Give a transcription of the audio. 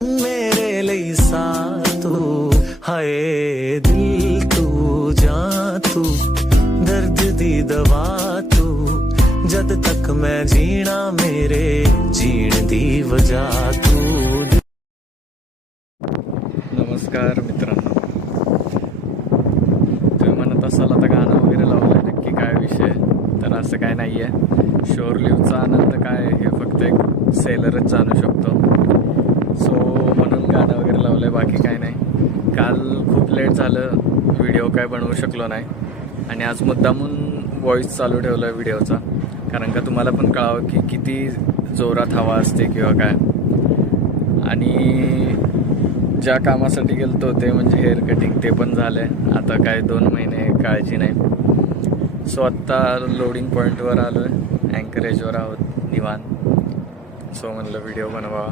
मेरे लिए सातू हाय दिल तू जां तू दर्द दी दवा तू जद तक मैं जीना मेरे जीण दी वजह तू। नमस्कार मित्रांनो, तुम्ही म्हणत असाल आता गाणं वगैरे लावलंय, नक्की काय विषय? तर असं काय नाही आहे. शोर लिव्हचा आनंद काय हे फक्त एक सेलरच जाणू शकतो. सो म्हणून गाणं वगैरे लावलं आहे, बाकी काय नाही. काल खूप लेट झालं, व्हिडिओ काय बनवू शकलो नाही आणि आज मुद्दामून व्हॉईस चालू ठेवला आहे व्हिडिओचा, कारण का तुम्हाला पण कळावं की किती जोरात हवा असते किंवा काय. आणि ज्या कामासाठी गेलतो ते म्हणजे हेअर कटिंग, ते पण झालं आहे. आता काय 2 महिने काळजी नाही. सो आत्ता लोडिंग पॉईंटवर आलो आहे, अँकरेजवर आहोत निवांत. सो म्हणलं व्हिडिओ बनवावा.